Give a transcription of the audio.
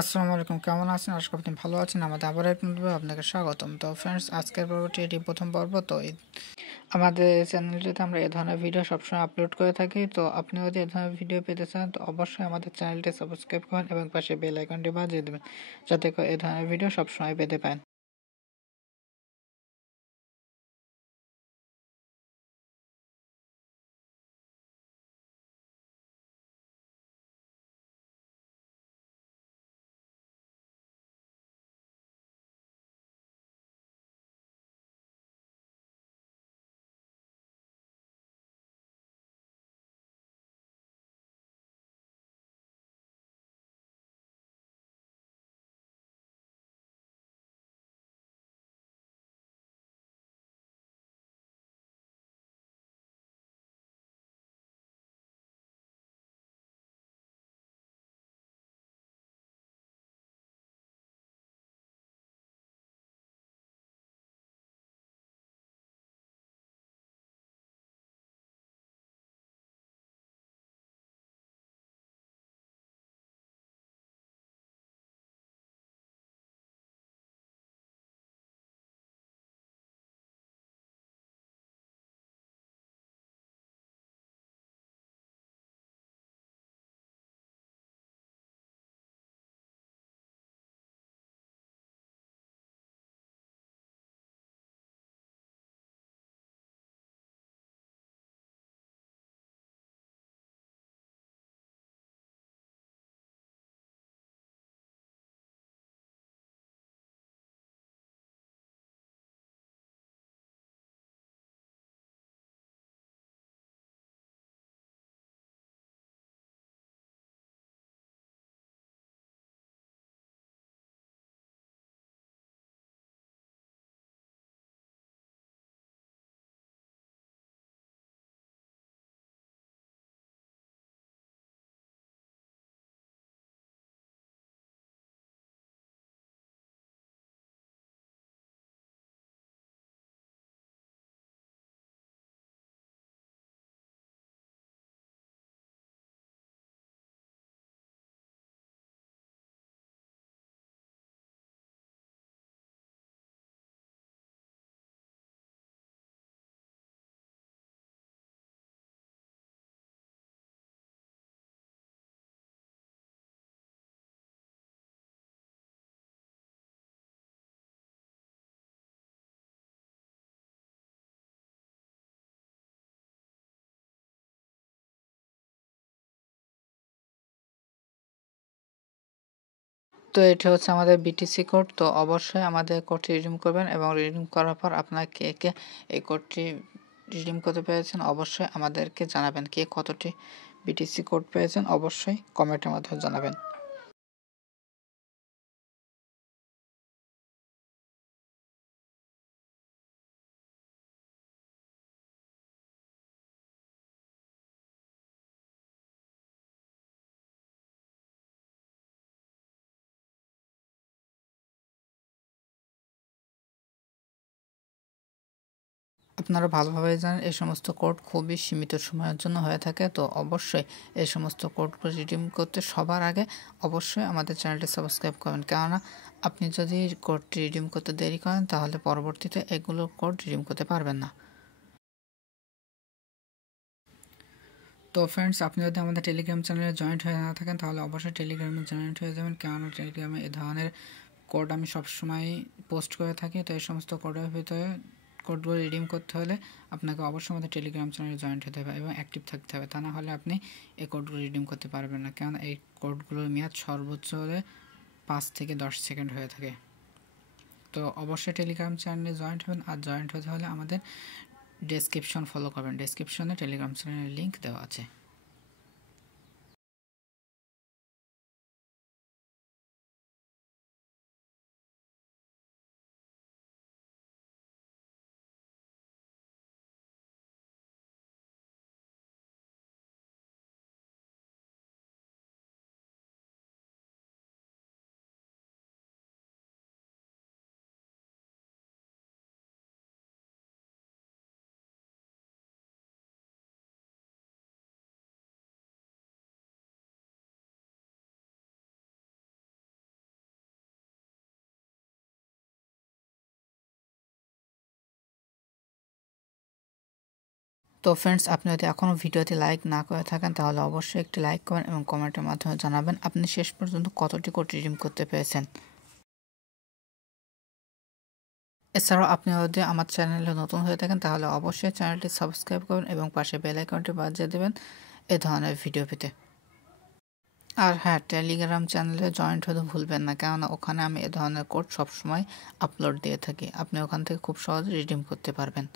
আসসালামু আলাইকুম, কেমন আছেন? আশা করি আপনি ভালো আছেন। আমাদের আবার এক নতুন ভিডিও আপনাকে স্বাগতম। তো ফ্রেন্ডস, আজকের পর্বটি এটি প্রথম পর্ব। তো আমাদের চ্যানেলটিতে আমরা এ ধরনের ভিডিও সবসময় আপলোড করে থাকি। তো আপনি যদি এ ধরনের ভিডিও পেতে চান তো অবশ্যই আমাদের চ্যানেলটি সাবস্ক্রাইব করুন এবং পাশে বেল আইকনটি বাজিয়ে দেবেন, যাতে করে এ ধরনের ভিডিও সবসময় পেতে পান। তো এটা হচ্ছে আমাদের বিটিসি কোড। তো অবশ্যই আমাদের কোডটি রিডিম করবেন এবং রিডিম করার পর আপনার কে কে এই কোডটি রিডিম করতে পেরেছেন অবশ্যই আমাদেরকে জানাবেন। কে কতটি বিটিসি কোড পেয়েছেন অবশ্যই কমেন্টের মাধ্যমে জানাবেন। আপনারা ভালোভাবে জানেন এই সমস্ত কোড খুবই সীমিত সময়ের জন্য হয়ে থাকে। তো অবশ্যই এই সমস্ত কোডগুলো রিডিম করতে সবার আগে অবশ্যই আমাদের চ্যানেলটি সাবস্ক্রাইব করবেন, কেননা আপনি যদি কোডটি রিডিম করতে দেরি করেন তাহলে পরবর্তীতে এগুলো কোড রিডিম করতে পারবেন না। তো ফ্রেন্ডস, আপনি যদি আমাদের টেলিগ্রাম চ্যানেলে জয়েন্ট হয়ে না থাকেন তাহলে অবশ্যই টেলিগ্রামে জয়েন্ট হয়ে যাবেন, কেননা টেলিগ্রামে এ ধরনের কোড আমি সবসময় পোস্ট করে থাকি। তো এই সমস্ত কোডের ভিতরে কোডগুলো রিডিম করতে হলে আপনাকে অবশ্যই আমাদের টেলিগ্রাম চ্যানেলে জয়েন্ট হতে হবে এবং অ্যাক্টিভ থাকতে হবে, তা না হলে আপনি এই কোডগুলো রিডিম করতে পারবেন না, কেননা এই কোডগুলোর মেয়াদ সর্বোচ্চ হলে 5 থেকে 10 সেকেন্ড হয়ে থাকে। তো অবশ্যই টেলিগ্রাম চ্যানেলে জয়েন্ট হবেন, আর জয়েন্ট হতে হলে আমাদের ডেসক্রিপশন ফলো করবেন। ডেসক্রিপশনে টেলিগ্রাম চ্যানেলের লিঙ্ক দেওয়া আছে। তো ফ্রেন্ডস, আপনি যদি এখনও ভিডিওতে লাইক না করে থাকেন তাহলে অবশ্যই একটি লাইক করবেন এবং কমেন্টের মাধ্যমে জানাবেন আপনি শেষ পর্যন্ত কতটি কোড রিডিম করতে পেরেছেন। এছাড়াও আপনি যদি আমার চ্যানেলে নতুন হয়ে থাকেন তাহলে অবশ্যই চ্যানেলটি সাবস্ক্রাইব করবেন এবং পাশে বেল আইকনটি বাজিয়ে দেবেন এ ধরনের ভিডিও পেতে। আর হ্যাঁ, টেলিগ্রাম চ্যানেলে জয়েন্ট হতে ভুলবেন না, কেননা ওখানে আমি এ ধরনের কোড সবসময় আপলোড দিয়ে থাকি। আপনি ওখান থেকে খুব সহজে রিডিম করতে পারবেন।